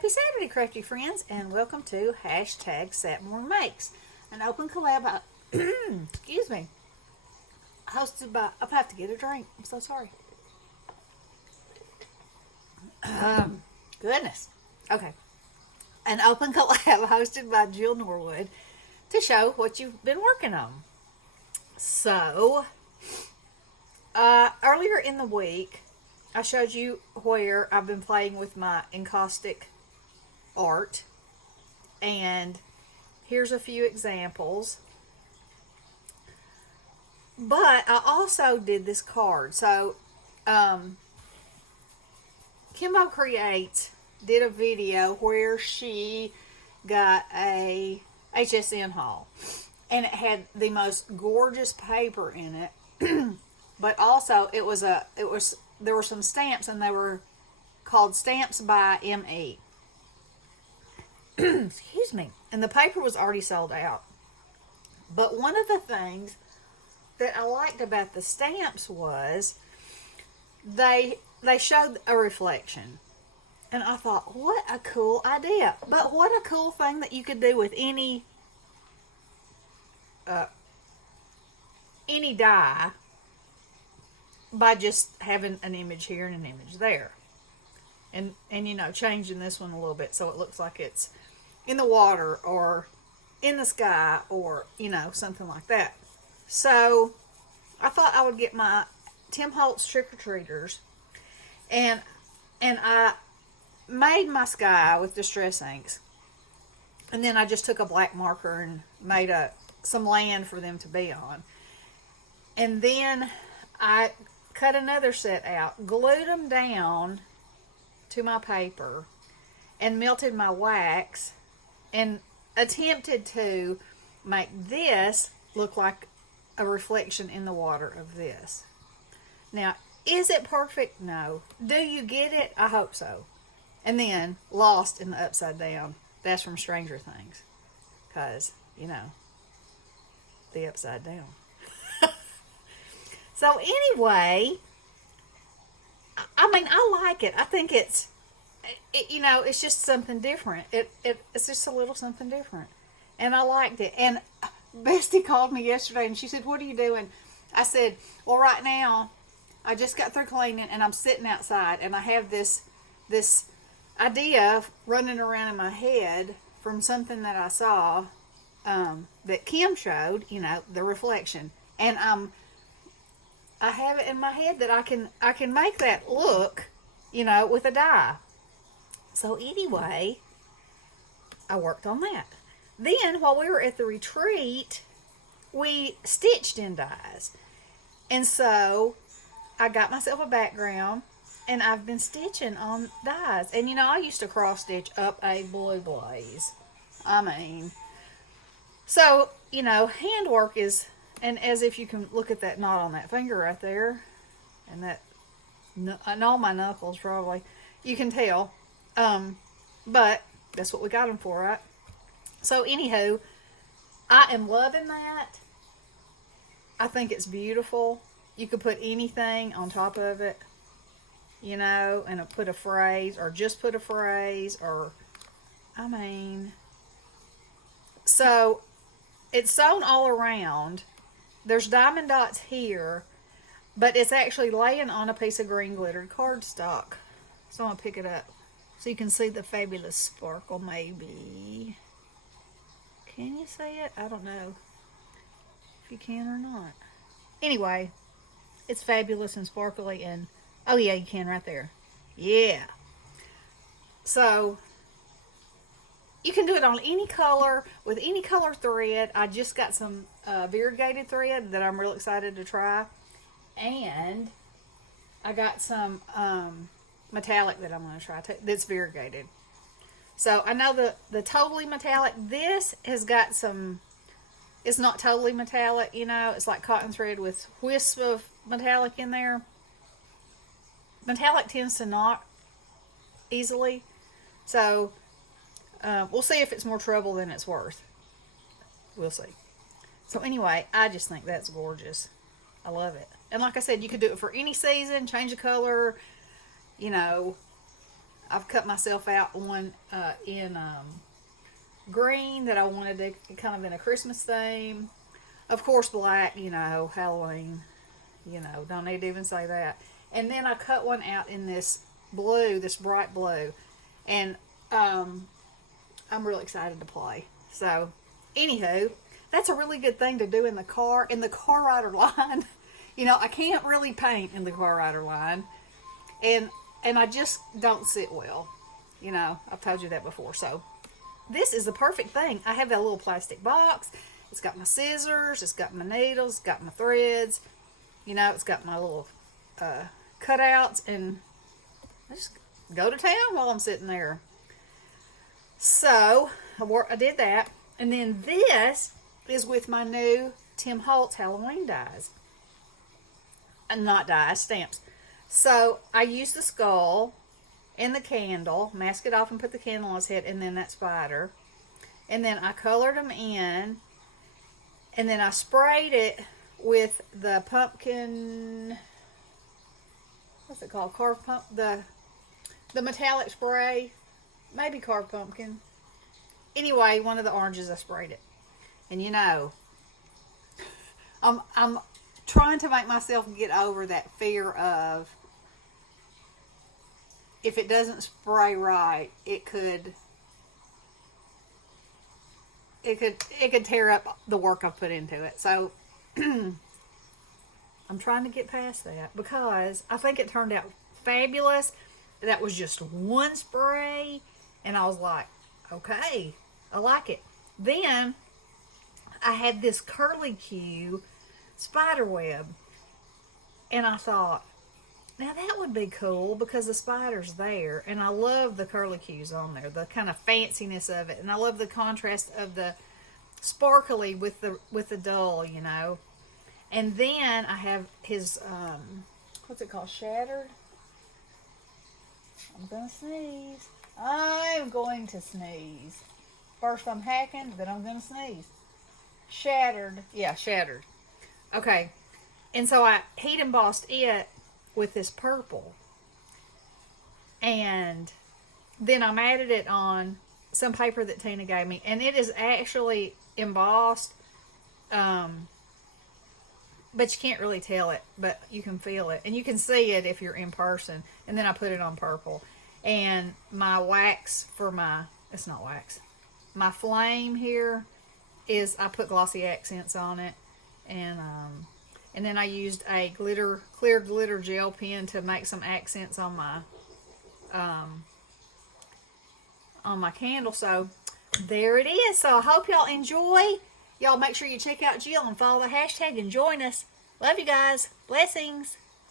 Happy Saturday, Crafty Friends, and welcome to hashtag Satmore Makes, an open collab, excuse me, hosted by, I have to get a drink, I'm so sorry. Goodness. Okay. An open collab hosted by Jill Norwood to show what you've been working on. So, earlier in the week, I showed you where I've been playing with my encaustic art, and here's a few examples. But I also did this card. So, Kimbo Creates did a video where she got a HSN haul, and it had the most gorgeous paper in it. But also there were some stamps, and they were called Stamps by ME. Excuse me. And the paper was already sold out. But one of the things that I liked about the stamps was they showed a reflection. And I thought, what a cool idea. But what a cool thing that you could do with any die by just having an image here and an image there. And you know, changing this one a little bit so it looks like it's in the water or in the sky, or you know, something like that. So I thought I would get my Tim Holtz trick-or-treaters, and I made my sky with distress inks, and then I just took a black marker and made some land for them to be on, and then I cut another set out, glued them down to my paper, and melted my wax, and attempted to make this look like a reflection in the water of this. Now, is it perfect? No. Do you get it? I hope so. And then, Lost in the Upside Down. That's from Stranger Things. Because, you know, the upside down. So anyway, I mean, I like it. I think it's just something different. It's just a little something different. And I liked it. And Bestie called me yesterday and she said, "What are you doing?" I said, "Well, right now, I just got through cleaning and I'm sitting outside and I have this idea running around in my head from something that I saw that Kim showed, you know, the reflection. And I have it in my head that I can make that look, you know, with a die." So anyway, I worked on that. Then while we were at the retreat, we stitched in dies. And so I got myself a background and I've been stitching on dies. And you know, I used to cross stitch up a blue blaze. I mean, so, you know, handwork is, and as if you can look at that knot on that finger right there, and that, and all my knuckles probably, you can tell. But that's what we got them for, right? So anywho, I am loving that. I think it's beautiful. You could put anything on top of it, you know, and put a phrase, or just put a phrase, or, I mean, so it's sewn all around. There's diamond dots here, but it's actually laying on a piece of green glittered cardstock. So I'm going to pick it up so you can see the fabulous sparkle, maybe. Can you see it? I don't know if you can or not. Anyway, it's fabulous and sparkly, and oh yeah, you can right there. Yeah. So you can do it on any color, with any color thread. I just got some variegated thread that I'm real excited to try. And I got some metallic that I'm going to try that's variegated. So I know the totally metallic, this has got some, it's not totally metallic, you know. It's like cotton thread with wisps of metallic in there. Metallic tends to knot easily. So we'll see if it's more trouble than it's worth. We'll see. So anyway, I just think that's gorgeous. I love it. And like I said, you could do it for any season, change the color, you know. I've cut myself out one in green that I wanted to kind of in a Christmas theme. Of course, black, you know, Halloween, you know, don't need to even say that. And then I cut one out in this blue, this bright blue. And I'm really excited to play. So, anywho, that's a really good thing to do in the car rider line. You know, I can't really paint in the car rider line. And I just don't sit well. You know, I've told you that before. So, this is the perfect thing. I have that little plastic box. It's got my scissors. It's got my needles. It's got my threads. You know, it's got my little cutouts. And I just go to town while I'm sitting there. So, I did that. And then this is with my new Tim Holtz Halloween dies. Not dies, stamps. So, I used the skull and the candle, mask it off and put the candle on his head, and then that spider. And then I colored them in, and then I sprayed it with the pumpkin, what's it called, carved pumpkin, the metallic spray, maybe carved pumpkin. Anyway, one of the oranges I sprayed it. And you know, I'm trying to make myself get over that fear of, if it doesn't spray right, it could tear up the work I've put into it. So I'm trying to get past that because I think it turned out fabulous. That was just one spray, and I was like, okay, I like it. Then I had this curly Q spider web, and I thought, now that would be cool because the spider's there, and I love the curly Q's on there, the kind of fanciness of it, and I love the contrast of the sparkly with the dull, you know. And then I have his what's it called, shattered. I'm gonna sneeze. I'm going to sneeze. First I'm hacking, then I'm gonna sneeze. Shattered, yeah, shattered. Okay, and so I heat embossed it with this purple, and then I matted it on some paper that Tina gave me, and it is actually embossed, but you can't really tell it, but you can feel it, and you can see it if you're in person. And then I put it on purple, and my wax for my, it's not wax, my flame here is, I put glossy accents on it, and then I used a clear glitter gel pen to make some accents on my candle. So there it is. So I hope y'all enjoy. Y'all make sure you check out Jill and follow the hashtag and join us. Love you guys. Blessings.